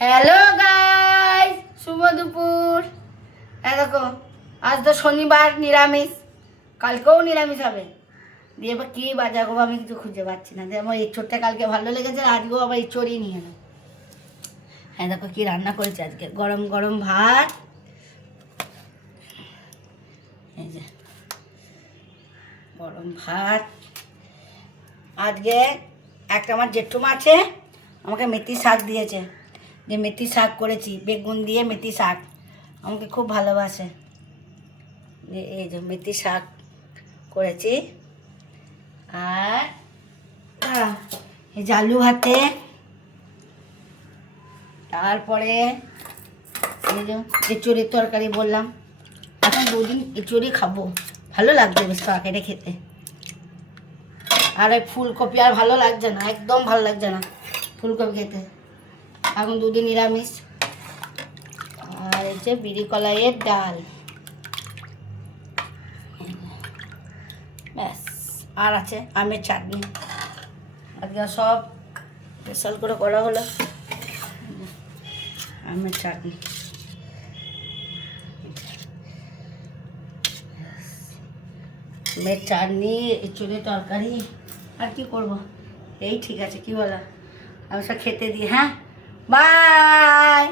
Hello guys, শুভ দুপুর। দেখো, আজ তো শনিবার, নিরামিষ। কালকেও নিরামিষ হবে। দিয়ে এবার কী বাজাবো আমি কিছু খুঁজে পাচ্ছি না। দিয়ে আমার এঁচোড়টা কালকে ভালো লেগেছে, আজকেও আবার এঁচোড়ই নিয়ে এলো। হ্যাঁ, দেখো কী রান্না করেছে আজকে। গরম গরম ভাত, এই যে গরম ভাত। আজকে একটা আমার জেঠুমা আছে, আমাকে মেথি শাক দিয়েছে। যে মেথি শাক করেছি, বেগুন দিয়ে মেথি শাক, আমাকে খুব ভালোবাসে। এই যে মেথি শাক করেছি। আর এই যে আলু ভাতে, তারপরে এই যে এঁচোড়ের তরকারি বললাম। এখন দুদিন এঁচোড়ই খাবো, ভালো লাগছে বেশ তরকারিটা খেতে। আর ওই ফুলকপি আর ভালো লাগছে না, একদম ভালো লাগছে না ফুলকপি খেতে। এখন দুদিন নিরামিষ। আর এই যে বিড়ি কলাইয়ের ডাল, ব্যাস। আর আছে আমের চাটনি। আজকে সব স্পেশাল করে করা হলো। আমের চাটনি, আমের চাটনি, এঁচোড়ের তরকারি। আর কি করব, এই ঠিক আছে, কি বলা, আমি সব খেতে দিই। হ্যাঁ, বাই।